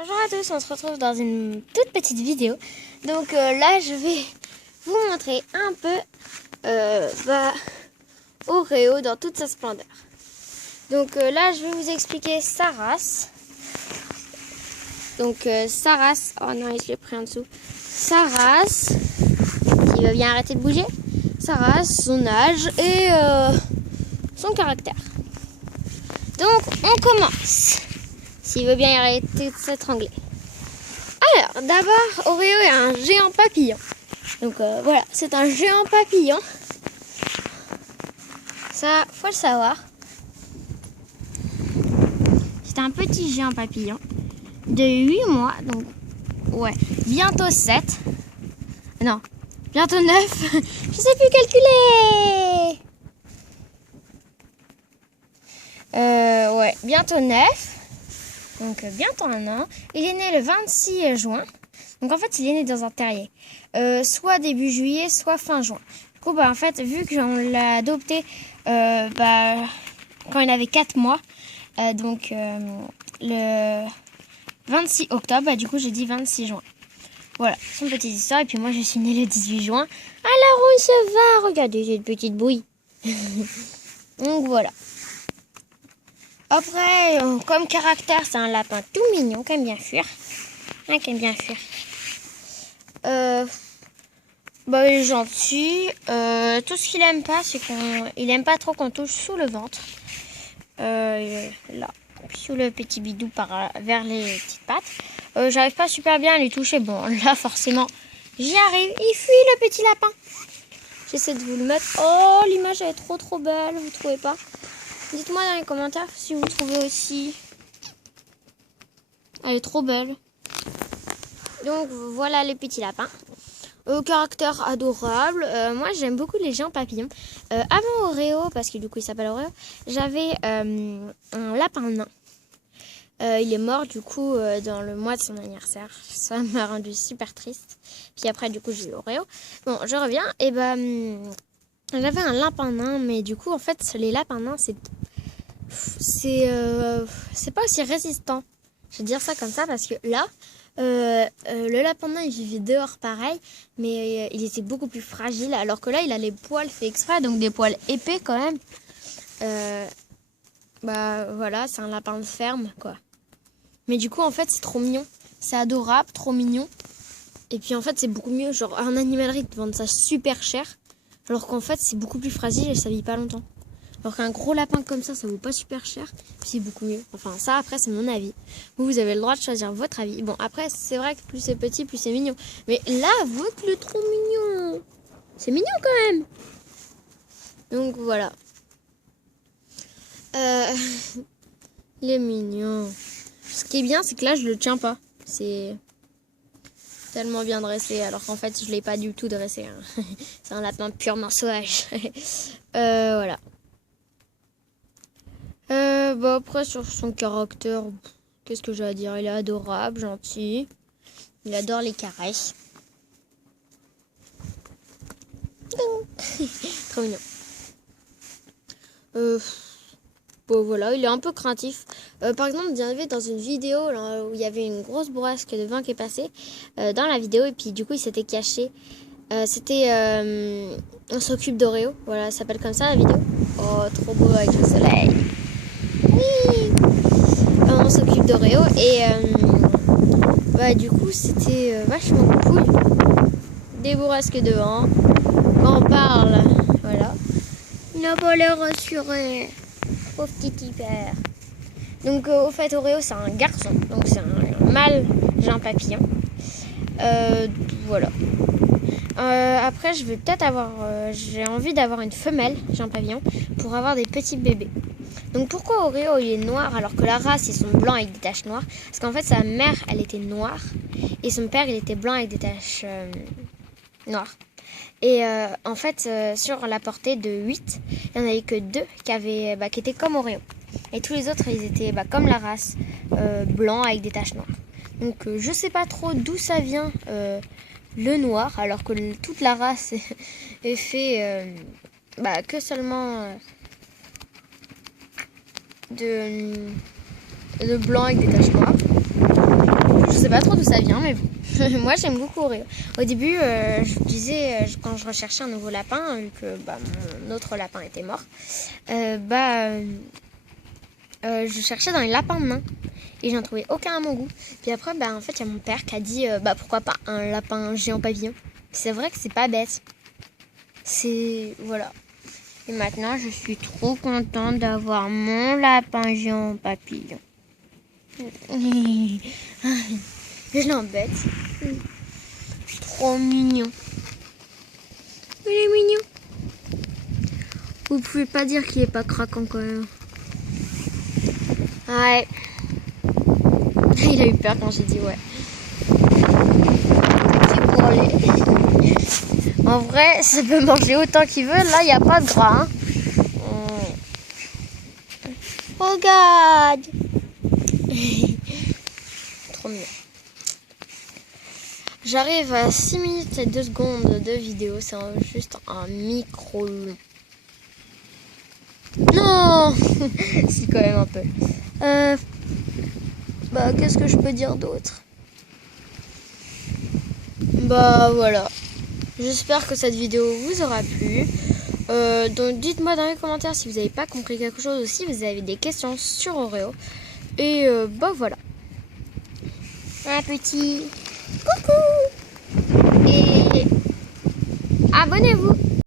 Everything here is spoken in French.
Bonjour à tous, on se retrouve dans une toute petite vidéo. Donc là, je vais vous montrer un peu Oreo dans toute sa splendeur. Donc là, je vais vous expliquer sa race. Donc sa race, oh non, je l'ai pris en dessous. Sa race, qui va bien arrêter de bouger. Sa race, son âge et son caractère. Donc on commence. S'il veut bien arrêter de s'étrangler. Alors, d'abord, Oreo est un géant papillon. Donc voilà, c'est un géant papillon. Ça, faut le savoir. C'est un petit géant papillon de 8 mois. Donc, ouais, bientôt 7. Non, bientôt 9. Je sais plus calculer. Ouais, bientôt 9. Donc bientôt un an. Il est né le 26 juin. Donc en fait, il est né dans un terrier. Soit début juillet, soit fin juin. Du coup, en fait, vu qu'on l'a adopté quand il avait 4 mois, donc le 26 octobre, du coup, j'ai dit 26 juin. Voilà, son petite histoire. Et puis moi, je suis née le 18 juin. Alors on se va. Regardez, j'ai une petite bouille. Donc voilà. Après, comme caractère, c'est un lapin tout mignon, qui aime bien fuir. Qui aime bien fuir. Il est gentil. Tout ce qu'il aime pas, c'est qu'il aime pas trop qu'on touche sous le ventre. Là, sous le petit bidou vers les petites pattes. J'arrive pas super bien à lui toucher. Bon, là, forcément, j'y arrive. Il fuit, le petit lapin. J'essaie de vous le mettre. Oh, l'image, elle est trop belle, vous trouvez pas ? Dites-moi dans les commentaires si vous trouvez aussi. Elle est trop belle. Donc voilà les petits lapins. Caractère adorable. Moi j'aime beaucoup les géants papillons. Avant Oreo, parce que du coup il s'appelle Oreo, j'avais un lapin nain. Il est mort du coup dans le mois de son anniversaire. Ça m'a rendu super triste. Puis après du coup j'ai eu Oreo. Bon, je reviens. Et j'avais un lapin nain, mais du coup en fait les lapins nains c'est pas aussi résistant. Je vais dire ça comme ça parce que là, le lapin nain il vivait dehors pareil, mais il était beaucoup plus fragile. Alors que là, il a les poils fait exprès, donc des poils épais quand même. Voilà, c'est un lapin de ferme quoi. Mais du coup, en fait, c'est trop mignon. C'est adorable, trop mignon. Et puis en fait, c'est beaucoup mieux. Genre, un animalerie te vend ça super cher. Alors qu'en fait, c'est beaucoup plus fragile et ça vit pas longtemps. Alors qu'un gros lapin comme ça vaut pas super cher. Puis c'est beaucoup mieux. Enfin, ça, après, c'est mon avis. Vous avez le droit de choisir votre avis. Bon, après, c'est vrai que plus c'est petit, plus c'est mignon. Mais là, votre le trop mignon. C'est mignon quand même. Donc, voilà. Il est mignon. Ce qui est bien, c'est que là, je le tiens pas. C'est tellement bien dressé. Alors qu'en fait, je l'ai pas du tout dressé. Hein. C'est un lapin purement sauvage. Voilà. Après, sur son caractère, qu'est-ce que j'ai à dire ? Il est adorable, gentil. Il adore les caresses. Trop mignon. Voilà, il est un peu craintif. Par exemple, il y avait dans une vidéo là, où il y avait une grosse bourrasque de vin qui est passée dans la vidéo. Et puis, du coup, il s'était caché. C'était On s'occupe d'Oreo. Voilà, ça s'appelle comme ça la vidéo. Oh, trop beau avec le soleil. Oui. On s'occupe d'Oreo et du coup c'était vachement cool. Des bourrasques de vent. Quand on parle, voilà. Il n'a pas l'air rassuré. Pauvre petit hyper. Donc au fait Oreo c'est un garçon. Donc c'est un mâle géant papillon. Voilà. Après je vais peut-être j'ai envie d'avoir une femelle géant papillon pour avoir des petits bébés. Donc pourquoi Oreo il est noir alors que la race ils sont blancs avec des taches noires? Parce qu'en fait sa mère elle était noire et son père il était blanc avec des taches noires. Et en fait sur la portée de 8, il n'y en avait que 2 qui étaient comme Oreo. Et tous les autres ils étaient comme la race, blancs avec des taches noires. Donc je sais pas trop d'où ça vient le noir alors que toute la race est fait que seulement... de blanc avec des taches noires. pas trop d'où ça vient, mais bon. Moi, j'aime beaucoup Oreo. Au début, je disais, quand je recherchais un nouveau lapin, vu que mon autre lapin était mort, je cherchais dans les lapins de nain. Et j'en trouvais aucun à mon goût. Puis après, en fait, il y a mon père qui a dit, pourquoi pas un lapin géant papillon. C'est vrai que c'est pas bête. Voilà. Et maintenant, je suis trop contente d'avoir mon lapin géant papillon. Je l'embête. Trop mignon. Il est mignon. Vous pouvez pas dire qu'il est pas craquant quand même. Ouais. Il a eu peur quand j'ai dit ouais. C'est pour aller. En vrai, ça peut manger autant qu'il veut. Là, il n'y a pas de gras. Hein. Regarde. Trop mignon. J'arrive à 6 minutes et 2 secondes de vidéo. C'est juste un micro long. Non. Si, quand même un peu. Qu'est-ce que je peux dire d'autre? Voilà. J'espère que cette vidéo vous aura plu. Donc dites-moi dans les commentaires si vous n'avez pas compris quelque chose ou si vous avez des questions sur Oreo. Et voilà. Un petit coucou. Et abonnez-vous.